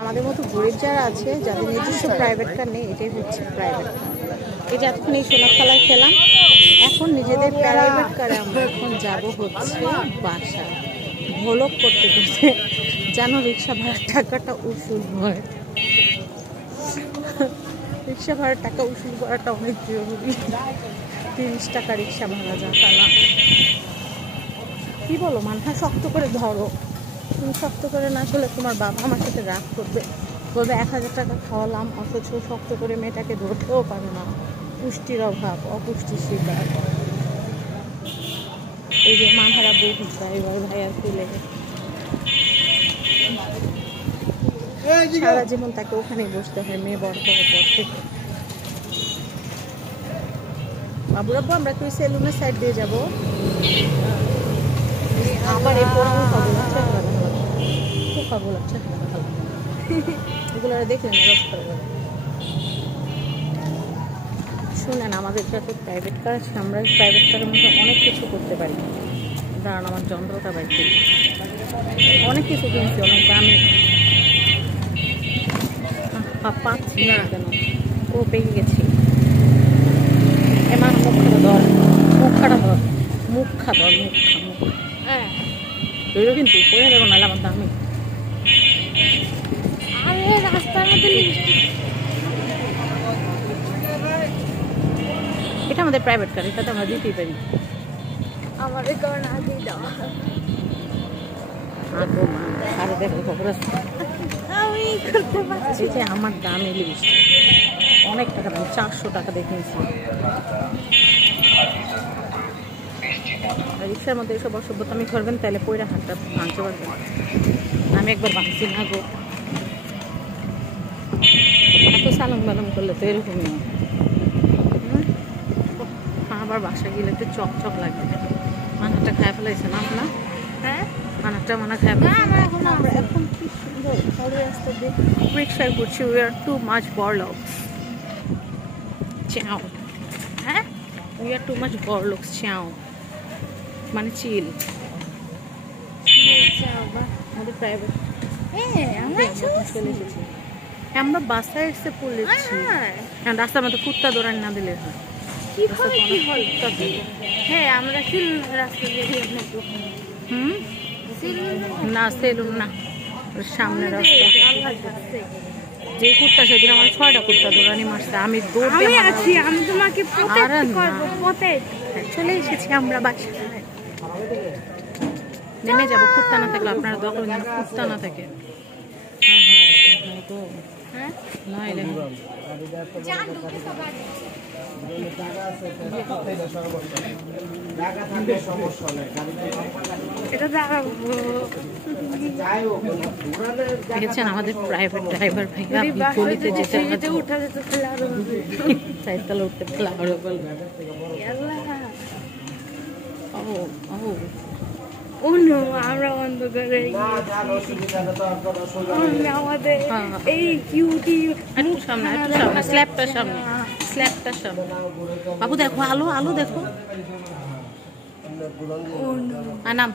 আমাদের মতো গরিব যারা আছে, যাদের নিজস্ব প্রাইভেট কার নেই, এটাই হচ্ছে প্রাইভেট কার। এই যে এতক্ষণ এই সোনাখালায় খেলাম, এখন নিজেদের প্রাইভেট কারে আমরা এখন যাব হচ্ছে বাসায়। ভ্লগ করতে করতে যেন রিক্সা ভাড়ার টাকাটা উসুল হয়। রিক্সা ভাড়ার টাকা উসুল করাটা অনেক জরুরি। 30 টাকা রিক্সা ভাড়া যাতা না। কি বলো মানহা, শক্ত করে ধরো। তুমি শক্ত করে না চলে তোমার বাবা আমার সাথে রাগ করবে, বলবে 1000 টাকা খাওয়ালাম অথচ শক্ত করে মেয়েটাকে ধরতেও পারো না। পুষ্টির অভাব, অপুষ্টির শিকার। এই যে মানহারা বহু ড্রাইভার ভাইয়ার তুলে সারা জীবন তাকে ওখানেই বসতে হয় মেয়ে বড় হওয়ার পর থেকে। বাবুরাব্বু আমরা তুই সেলুনের সাইড দিয়ে যাবো। আবার এই পোড়ানো পোকা বলাচ্ছে এগুলো দেখলেন শুনেন, আমাদের যত প্রাইভেট কার আছে আমরা প্রাইভেট কারের মধ্যে অনেক কিছু করতে পারি। দাঁড়ান আমার যন্ত্রটা বাইক করি, অনেক কিছু কিনছি অনেক দামি। পাচ্ছি না কেন, ও পেয়ে গেছি। এমার মুখটা ধর, মুখটা ধর, মুখা ধর, মুখা হ্যাঁ ধরো কিন্তু পড়ে যাবো নাহলে আমার দামি। রাস্তার মধ্যে এটা আমাদের প্রাইভেট কার, এটা তো আমরা দিতেই পারি। আমাদের কারণ আগে দেওয়া আরে দেখো খবর আছে আমি করতে পারছি। যে আমার দামি লিপস্টিক অনেক টাকা দাম, 400 টাকা দেখিয়েছি। রিক্সার মধ্যে এসব অসভ্যতামি করবেন তাহলে পয়রা হাতটা ভাঙতে পারবেন। আমি একবার ভাঙছি না গো, এত সালং বালং করলে তো এরকমই। আবার বাসা গেলে একটু চকচক লাগবে। মানাটা খায় ফেলাইছে না আপনার? হ্যাঁ মানাটা মানা খায় এখন কি সুন্দর রাস্তা দিয়ে রিক্সায় ঘুরছি। উই আর টু মাচ বড়লোকস। চাও হ্যাঁ, উই আর টু মাচ বড়লোকস। চাও মানে চিল। আমাদের প্রাইভেট চলে এসেছি, আমরা বাসায় এসে পড়েছি। রাস্তার মধ্যে কুত্তা দৌড়ানি না দিলে হয়। হ্যাঁ আমরা রাস্তা দিয়ে না সেলুন না, সামনে রাস্তা। যে কুত্তা সেদিন আমার 6টা কুত্তা দৌড়ানি মারছে, আমি দৌড়তে আছি। আমি তোমাকে চলে এসেছি আমরা বাসায়। নেমে যাবো, কুত্তা না থাকলে আপনারা দোয়া করবেন যেন কুত্তা না থাকে। দেখেছেন আমাদের প্রাইভেট ড্রাইভার ভাইয়া গলিতে যেতে উঠা যেত, চারতলা উঠতে পারলে আরো বলবে। আমরা অন্ধকারে আমাদের এই কিউটি সামনে স্ল্যাবটার সামনে। বাবু দেখো আলো, আলো দেখো। নাম